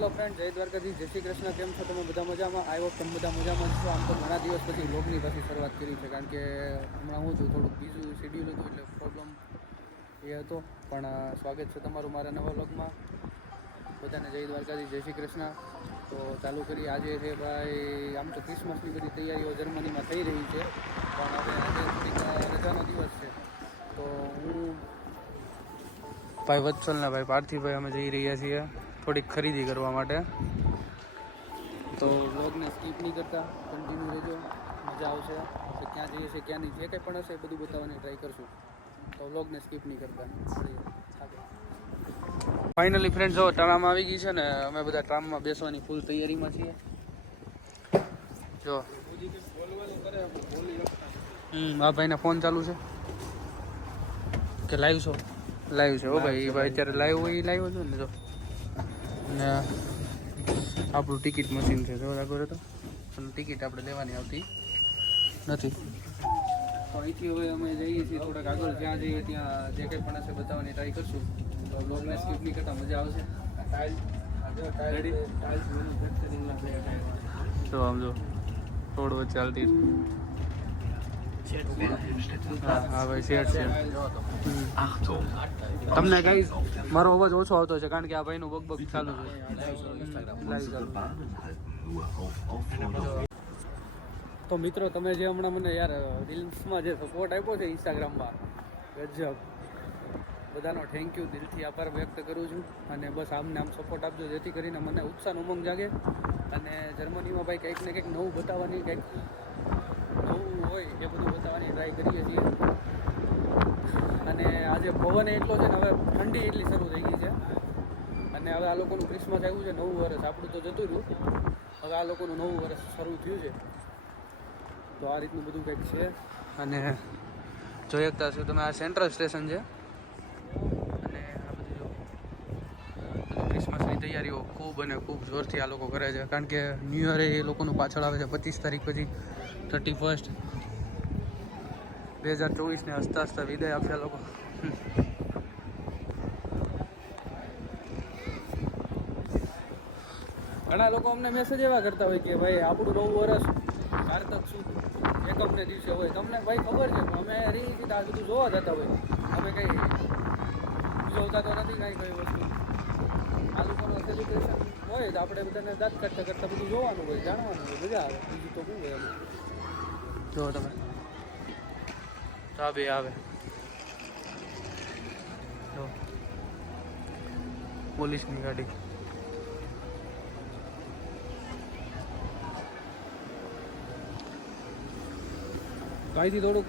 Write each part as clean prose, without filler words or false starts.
Hello friend, જય દ્વારકાધીશ, જય શ્રી કૃષ્ણ. કેમ છો તમે? બધા મજામાં? આઈ હોપ તમે બધા મજામાં છો. આમ તો ઘણા દિવસ પછી વ્લોગની પછી શરૂઆત કરી છે, કારણ કે હમણાં હું છું થોડુંક બીજું શેડ્યુલ હતું, એટલે પ્રોબ્લેમ એ હતો. પણ સ્વાગત છે તમારું મારા નવા વ્લોગમાં. બધાને જય દ્વારકાધીશ, જય શ્રી કૃષ્ણ. તો ચાલુ કરી. આજે છે ભાઈ, આમ તો ક્રિસમસની બધી તૈયારીઓ જર્મનીમાં થઈ રહી છે, પણ હવે આજે થોડીક રજાનો દિવસ છે, તો હું ભાઈ વત્સલ ને ભાઈ પાર્થિવભાઈ અમે જઈ રહ્યા છીએ થોડીક ખરીદી કરવા માટે. તો વ્લોગને સ્કીપ નહીં કરતા, કન્ટિન્યુ રહેજો, મજા આવશે. કે ક્યાં જઈએ છીએ, ક્યાં નહીં, જે કંઈ પણ હશે એ બધું બતાવવાની ટ્રાય કરશું. તો વ્લોગને સ્કીપ નહીં કરતા. ફાઇનલી ફ્રેન્ડ, જો ટ્રામ આવી ગઈ છે ને, અમે બધા ટ્રામમાં બેસવાની ફૂલ તૈયારીમાં છીએ. જો આ ભાઈના ફોન ચાલુ છે કે લાઈવ છો? લાઈવ છે. હો ભાઈ, એ ભાઈ અત્યારે લાઈવ હોય, એ લાઈવ હતું ને. જો ને આપણું ટિકિટ મશીન છે, જો આગળ તો પણ ટિકિટ આપણે લેવાની આવતી નથી. તો અહીંથી હવે અમે જઈએ છીએ થોડાક આગળ, જ્યાં જઈએ ત્યાં જે કંઈ પણ હશે બતાવવાની ટ્રાય કરશું. તો બ્લોગને સ્કીપ નહીં કરતા, મજા આવશે. તો આમ જો રોડ વચ્ચે ચાલતી હા ભાઈ શેઠ છે. તમને કઈ મારો અવાજ ઓછો આવતો છે, કારણ કે આ ભાઈનું બગ ચાલુ છે. તો મિત્રો, તમે જે હમણાં મને યાર રીલ્સમાં જે સપોર્ટ આપ્યો છે ઇન્સ્ટાગ્રામમાં, ગજબ. બધાનો થેન્ક યુ, દિલથી આભાર વ્યક્ત કરું છું. અને બસ આમને આમ સપોર્ટ આપજો, જેથી કરીને મને ઉત્સાહ ઉમંગ જાગે. અને જર્મનીમાં ભાઈ કંઈક ને કંઈક નવું બતાવવાની, કંઈક નવું હોય એ બધું બતાવવાની ટ્રાય કરીએ છીએ. અને આજે પવન એટલો છે ને, હવે ઠંડી એટલી શરૂ થઈ ગઈ છે. અને હવે આ લોકોનું ક્રિસમસ આવ્યું છે, નવું વર્ષ. આપણું તો જતું રહ્યું, હવે આ લોકોનું નવું વર્ષ શરૂ થયું છે. તો આ રીતનું બધું કંઈક છે. અને જોઈ શકતા છો તમે, આ સેન્ટ્રલ સ્ટેશન છે. અને આ બધી જો ક્રિસમસની તૈયારીઓ ખૂબ અને ખૂબ જોરથી આ લોકો કરે છે, કારણ કે ન્યૂ યર એ લોકોનું પાછળ આવે છે 25 તારીખ પછી 31 2024 હસતા હસતા વિદાય આપશે આ લોકો. ઘણા લોકો અમને મેસેજ એવા કરતા હોય કે ભાઈ આપણું નવું વર્ષ સાર્થક શું એકમને દિવસે હોય. તમને ભાઈ ખબર છે, અમે રહી છીએ આ બધું જોવા જતા હોય, અમે કંઈ ઉજવતા તો નથી કાંઈ કઈ વસ્તુ. આ લોકોનું સેલિબ્રેશન હોય તો આપણે બધાને દાંત કાઢતા કરતાં બધું જોવાનું હોય, જાણવાનું હોય, મજા આવે. બીજું તો શું હોય એમ. જો તમે ચાબી આવે તો પોલીસની ગાડી. અહીંથી થોડુંક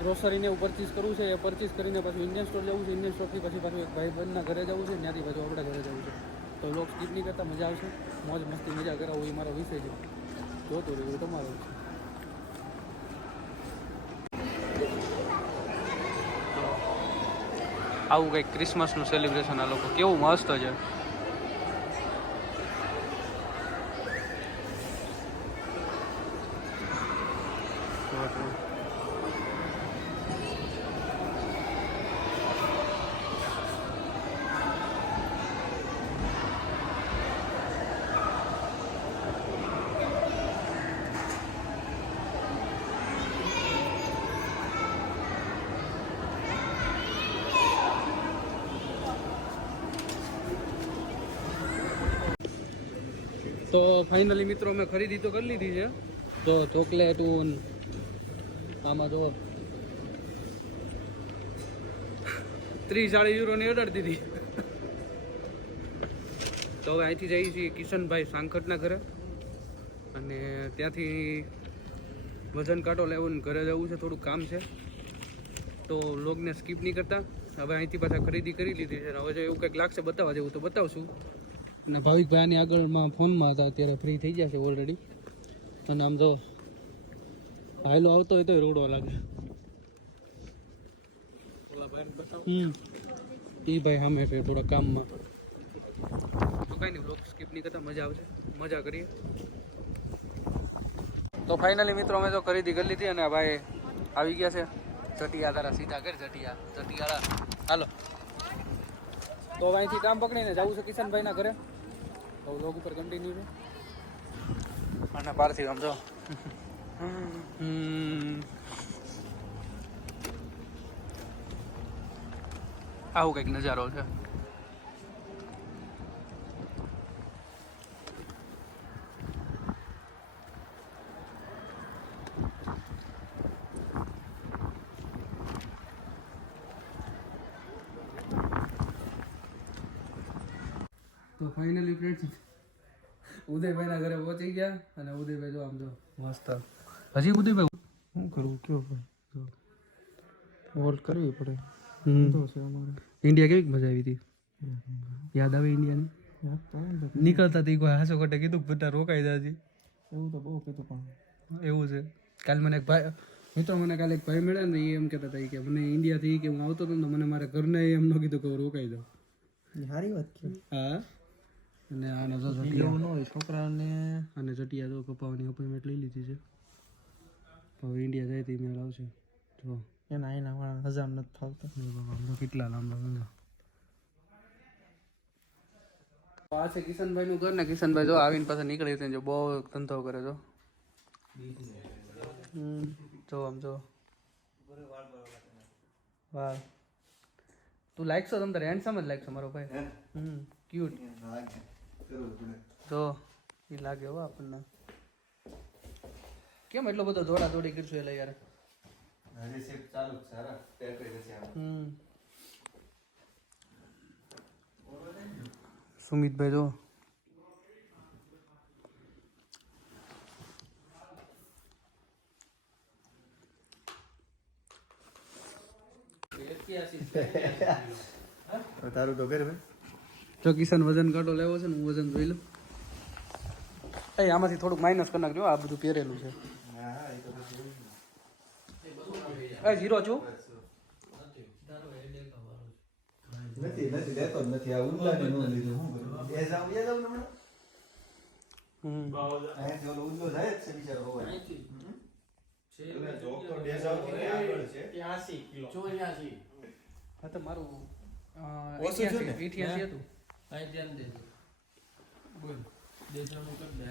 ગ્રોસરીને એવું પરચેસ કરવું છે, એ પરચેસ કરીને પાછું ઇન્ડિયન સ્ટોર જવું છે. ઇન્ડિયન સ્ટોરથી પછી પાછું એક ભાઈબંધના ઘરે જવું છે, ત્યાંથી પાછું આપણા ઘરે જવું છે. તો લોક સ્કીપ નહીં કરતાં, મજા આવશે. મોજ મસ્તી મજા કરાવવું એ મારો વિષય છે. જોતું રહ્યું તમારો છે. આવું કંઈક ક્રિસમસનું સેલિબ્રેશન આ લોકો કેવું મસ્ત છે. તો ફાઇનલી મિત્રો, અમે ખરીદી તો કરી લીધી છે. તો ચોકલેટ આમાં જો 30-40 યુરોની ઓર્ડર દીધી. તો હવે અહીંથી જઈએ છીએ કિશનભાઈ સાંખટના ઘરે, અને ત્યાંથી વજન કાંટો લેવું, ઘરે જવું છે, થોડુંક કામ છે. તો વ્લોગને સ્કીપ નહીં કરતા. હવે અહીંથી પાછા ખરીદી કરી લીધી છે. હવે જો એવું કંઈક લાગશે બતાવવા જેવું તો બતાવશું. અને ભાવિકભાઈ આની આગળમાં ફોનમાં હતા, અત્યારે ફ્રી થઈ ગયા છે ઓલરેડી. અને આમ તો હાયલો આવતો હોય તો રોડવા લાગે. એ ભાઈ સામે છે થોડા કામમાં. તો કાંઈ નહીં, બ્લોગ સ્કીપ નહીં કરતા, મજા આવશે, મજા કરીએ. તો ફાઇનલી મિત્રો, અમે તો ખરીદી કરી લીધી, અને ભાઈ આવી ગયા છે. ચટિયા તારા સીધા કર, ચટિયાળા હાલો. તો અહીંથી કામ પકડીને જવું છે કિશનભાઈના ઘરે. તો વ્લોગ ઉપર કન્ટિન્યુ છે. અને પાર્થિવ આમ જો આવું કંઈક નજારો છે. તો ફાઇનલી ફ્રેન્ડ્સ ઉદયભાઈના ઘરે પહોંચી ગયા અને ઉદયભાઈ જો આમ જો મસ્ત. હજી ઉદયભાઈ શું કરવું કયો ભાઈ ઓલ કરવી પડે. ઇન્ડિયા કેવી મજા આવી હતી? યાદ આવે ઇન્ડિયાની? નીકળતા હતી કોઈ હાસો કોટે કીધું બધા રોકાઈ જાય. એવું તો બહુ કીધું પણ એવું છે. કાલે મને એક ભાઈ મિત્રો મને કાલે એક ભાઈ મળ્યા ને એ એમ કહેતા હતા કે મને ઇન્ડિયાથી કે હું આવતો હતો ને મને મારા ઘરને એમ ન કીધું કે હું રોકાઈ જાઉં. સારી વાત છે. હા. અને આને જો એવું ન હોય છોકરાને. અને જટિયા જો કપાવાની અપોઇન્ટમેન્ટ લઈ લીધી છે. હવે ઇન્ડિયા જાય તો મેળ આવશે. જો એના વાળા હજાર નથી ફાવતા. કેટલા લાંબા. આ છે કિશનભાઈ નું ઘર ને કિશનભાઈ જો આવીને પાછા નીકળી છે. જો બહુ ધંધો કરે છો. જો આમ જો વાહ તું લાઈક છો. તમે તારે હેન્ડસમ જ લાઈક છો મારો ભાઈ. ક્યુટ જો એ લાગે હો આપણને. કેમ એટલો બધો દોડા દોડી કરશું એટલે યાર? સુમિતભાઈ જો તારું તો કરે જો કિશન વજન કાંટો લેવો છે ને હું વજન જોઈ લઉં. આમાંથી થોડુંક માઇનસ કરી નાખજો. આ બધું પહેરેલું છે. ઝીરો છું નથી લેતો નથી. આ ઉલ્લા ને નો લીધું શું કરું? એ જાવ ને મને અહીંથી ઓલો ઉલ્લો જાય જ છે બિચારો હોય. એટલે જોક તો ડેઝાવ થી આગળ છે 83 કિલો 84. હા તો મારું ઓછું છે ને 88 હતું. અહીં ધ્યાન દેજો. બોલ દેજાનું કર દે.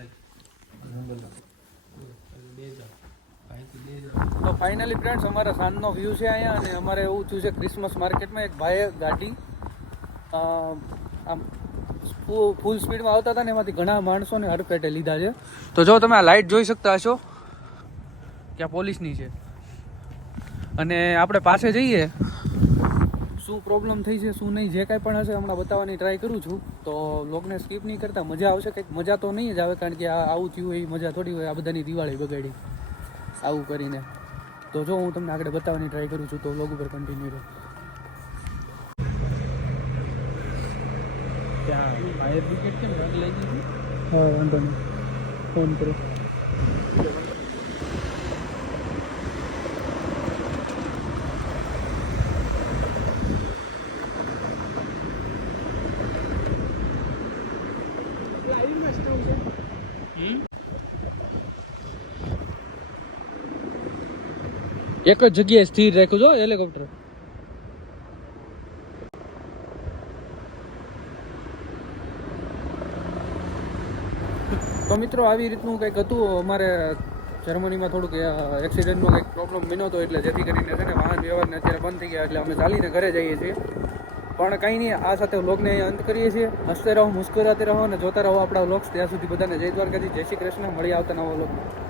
તો ફાઇનલી ફ્રેન્ડ્સ અમારા સાંજનો વ્યૂ છે અહીંયા. અને અમારે એવું થયું છે ક્રિસમસ માર્કેટમાં એક ભાઈએ ગાડી આમ ફૂલ સ્પીડમાં આવતા હતા ને એમાંથી ઘણા માણસોને હડફેટે લીધા છે. તો જો તમે આ લાઇટ જોઈ શકતા હશો કે આ પોલીસની છે. અને આપણે પાસે જઈએ શું પ્રોબ્લેમ થઈ છે શું નહીં જે કાંઈ પણ હશે હમણાં બતાવવાની ટ્રાય કરું છું. તો લોગને સ્કીપ નહીં કરતા. મજા આવશે કંઈક. મજા તો નહીં જ આવે કારણ કે આ આવું થયું એ મજા થોડી હોય. આ બધાની દિવાળી બગાડી આવું કરીને. તો જો હું તમને આગળ બતાવવાની ટ્રાય કરું છું. તો લોગ ઉપર કન્ટિન્યુ રહો. ત્યાં ફાયર બ્રિગેડ કેમ આગ લાગી હતી? હા વાંધો નહીં ફોન કરો. એક જ જગ્યાએ સ્થિર રાખ્યું છો હેલિકોપ્ટર. તો મિત્રો આવી રીતનું કંઈક હતું. અમારે જર્મનીમાં થોડુંક એક્સિડન્ટનો કંઈક પ્રોબ્લેમ બન્યો હતો એટલે જેથી કરીને છે ને વાહન વ્યવહારને અત્યારે બંધ થઈ ગયા એટલે અમે ચાલીને ઘરે જઈએ છીએ. પણ કંઈ નહીં, આ સાથે વ્લોગને અંત કરીએ છીએ. હસતે રહો, મુસ્કરાતે રહો અને જોતા રહો આપણા વ્લોગ્સ. ત્યાં સુધી બધાને જય દ્વારકાથી, જય શ્રી કૃષ્ણ. મળી આવતા નવા વ્લોગમાં.